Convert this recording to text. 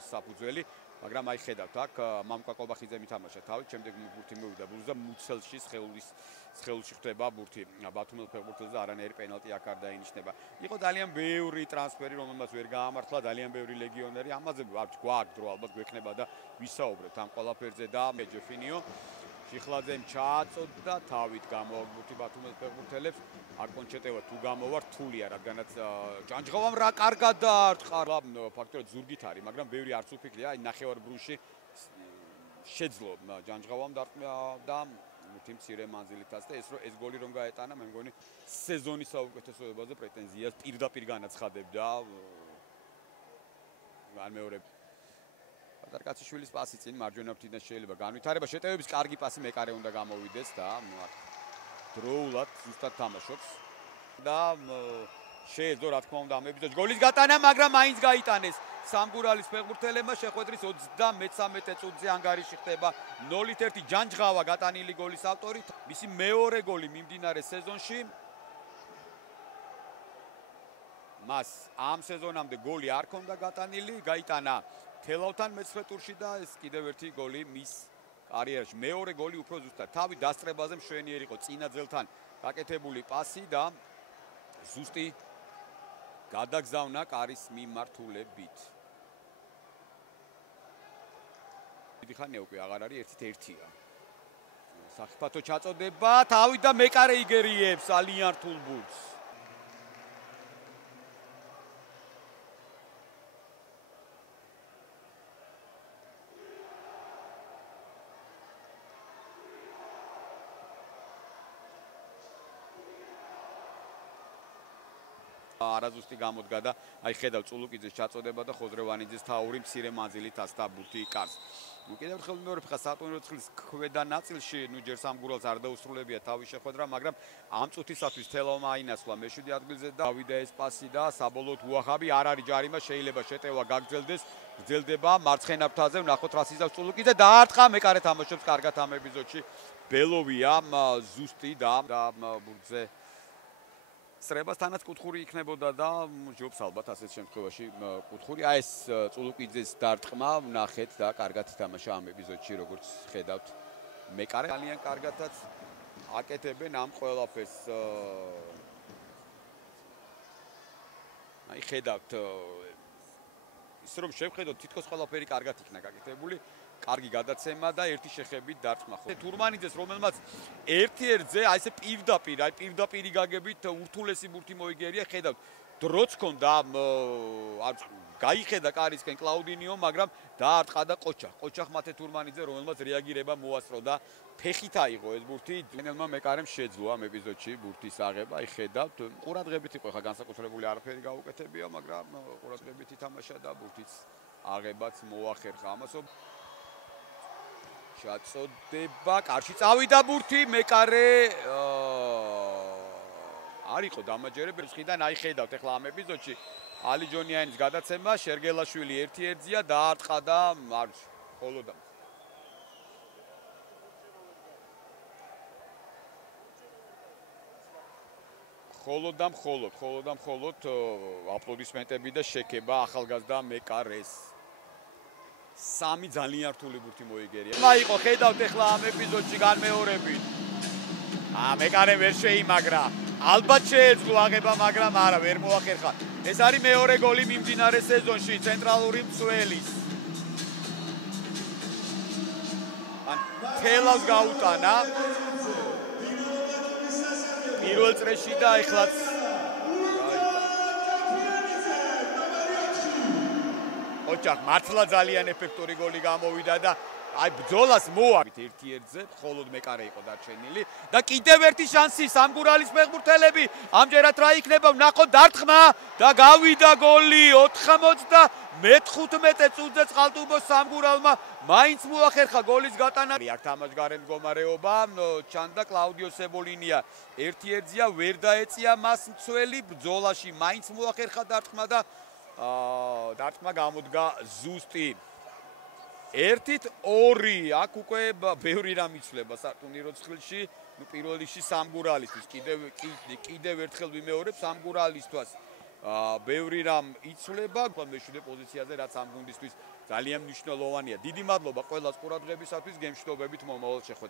მის საფუძველი, მაგრამ აი ხედავთ აქ მამკა კობახიძე მითამაშა თავით, შემდეგ ბურთი მოვიდა ბურთს და მუცელში სხეულში ხდება ბურთი ბათუმელ ფეხბურთელზე და არანაირი პენალტი აქ არ დაინიშნება. იყო ძალიან ბევრი ტრანსფერი, რომელმაც ვერ გაამართლა, ძალიან ბევრი ლეგიონერი, ამაზე გვაქვს დრო ალბათ გვექნება და ვისაუბრებთ ამ ყველაფერზე და მეჯეფინიო შიხლაძემ ჩააწოდა თავით გამოვაგ ბურთი ბათუმელ ფეხბურთელებს. აკონჩეტევა თუ გამოვა რთულია, რადგანაც ჯანჯღავამ რა კარგად დაარტყა. ფაქტობრივად ზურგით არის, მაგრამ ბევრი არც უფიქრია, აი ნახევარბრუნში შეძლო ჯანჯღავამ და მუთი მცირე მანძილითაც და ეს გოლი რომ გაეტანა, მე მგონი სეზონის საუკეთესოებაზე პრეტენზიას პირდაპირ განაცხადებდა. განმეორებ პატარკაციშვილის პასი წინ მარჯვენა ფრთიდან შეიძლება განვითარება, შეტევების კარგი პასი მეკარე უნდა გამოვიდეს და დროულად ზუსტად თამაშობს და შეეძლო რა თქმა უნდა ამებიძოს გოლის გატანა, მაგრამ მაინც გაიტანეს სამგურალის ფეხბურთელებმა. შეხვედრის 33 წუთზე ანგარიში ხდება 0-1 ჯანჯღავა გატანილი გოლის ავტორი, მისი მეორე გოლი მიმდინარე სეზონში. მას ამ სეზონამდე გოლი არ ჰქონდა გატანილი, გაიტანა თელავთან მეცხრე ტურში და ეს კიდევ ერთი გოლი მის კარიერაში. მეორე გოლი უფრო ზუსტად თავი დასწრებაზე მშვენიერი იყო, წინა ძელთან გაკეთებული პასი და ზუსტი გადაგზავნა კარის მიმართულებით. დიდი ხანია უკვე აღარ არის 1-1-ია. საფათო ჩაწოდება, თავი და მეკარე იგერიებს ალიან რთულ ბურთს. არაზუსტი გამოდგა და აი ხედავ წულუკიძეს ჩაწოდება და ხოზრევანიძის თაური მცირე მანძილით ასთა ბურთი კარს. კიდევ ერთხელ მეორე ფეხა სატურნირო ცხრილის ქვედა ნაწილში, ჯერ სამგურალს არ დაუსრულებია თავის შეხვედრა, მაგრამ ამ წუთისათვის თელავმა აინაცვლა მე-7 ადგილზე და გავიდა ეს პასი და საბოლოოდ უახაბი არ არის ჯარიმა, შეიძლება შეტევა გაგრძელდეს, გრძელდება მარცხენა ფრთაზე, ვნახოთ რა სიზავს წულუკიძე დაარტყა, მეკარე თამაშობს კარგად ამ ეპიზოდში. ბელოვია ზუსტი და ბურთზე სრებასთანაც კუთხური იქნებოდა და ჯობს ალბათ ასეთ შემთხვევაში კუთხური. აი ეს წულუკიძეს დარტყმა ვნახეთ და კარგად ითამაშა ამ ეპიზოდში, როგორც ხედავთ. მეკარე ძალიან კარგადაც აკეთებენ ამ ყველაფერს. აი ხედავთ ის რომ შევხედოთ თითქოს ყველაფერი კარგად იქნა გაკეთებული. კარგი გადაცემა და ერთი შეხებით დარტყმა. თურმანიძეს რომელმაც 1-1-ზე აი ესე პირდაპირი გაგებით ურთულესი ბურთი მოიგერია, ხედავთ დროც ჰქონდა გაიხედა კარისკენ კლაუდინიო, მაგრამ დაარტყა და ყოჩახ მათე თურმანიძე რომელმაც რეაგირება მოასწრო და ფეხით აიღო ეს ბურთი. დენელმა მეკარემ შეძლო ამ ეპიზოდში ბურთის აღება. აი ხედავთ ყურადღებით იყო ხა განსაკუთრებული არაფერი გაუკეთებია, მაგრამ ყურადღებით ითამაშა და ბურთის აღებაც მოახერხა. ამასო ჩაწოდება, კარში წავიდა ბურთი, მეკარე არ იყო დამაჯერებელი ხიდან, აი ხედავთ ახლა ამ ეპიზოდში ალი ჯონიანის გადაცემა, შერგელაშვილი 1-1-ზეა დაარტყა და მხოლოდ აპლოდისმენტები და შექება ახალგაზრდა მეკარეს. სამი ძალიან რთული ბურთი მოიგერია. იყო ხედავთ ახლა ამ ეპიზოდში განმეორებით. მეკარე ვერ შეიმაგრა. ალბათ შეეძლო აღება, მაგრამ არა, ვერ მოახერხა. ეს არის მეორე გოლი მიმდინარე სეზონში ცენტრალური მცველის. თელავს გაუტანა. პირველ წრეში და ეხლაც ოჩახ მართლა ძალიან ეფექტური გოლი გამოვიდა და აი ბრძოლას მოავით 1-1-ზე, მხოლოდ მეკარე იყო დარჩენილი და კიდევ ერთი შანსი სამგურალის ფეხბურთელები. ამჯერად რა იქნება, ვნახოთ დარტყმა და გავიდა გოლი 95 წუთზე წყალტუბოს სამგურალმა მაინც მოახერხა გოლის გატანა. აქ თამაშგარე მდგომარეობა ჩანდა კლაუდიო სებოლინია 1-1-ზეა, ვერ დაეწია მას მცველი, ბრძოლაში მაინც მოახერხა დარტყმა და დარტყმა გამოდგა ზუსტი 1-2. აქ უკვე ბევრი რამ იცვლება სატურნირო ცხრილში. პირველ რიგში სამგურალისთვის კიდევ ერთხელ ვიმეორებ, სამგურალისთვის ბევრი რამ იცვლება, მე-7 პოზიციაზე რაც ამ გუნდისთვის ძალიან მნიშვნელოვანია. დიდი მადლობა ყველას ყურადღებისათვის, გემშვიდობებით მომავალ შეხვედრაზე.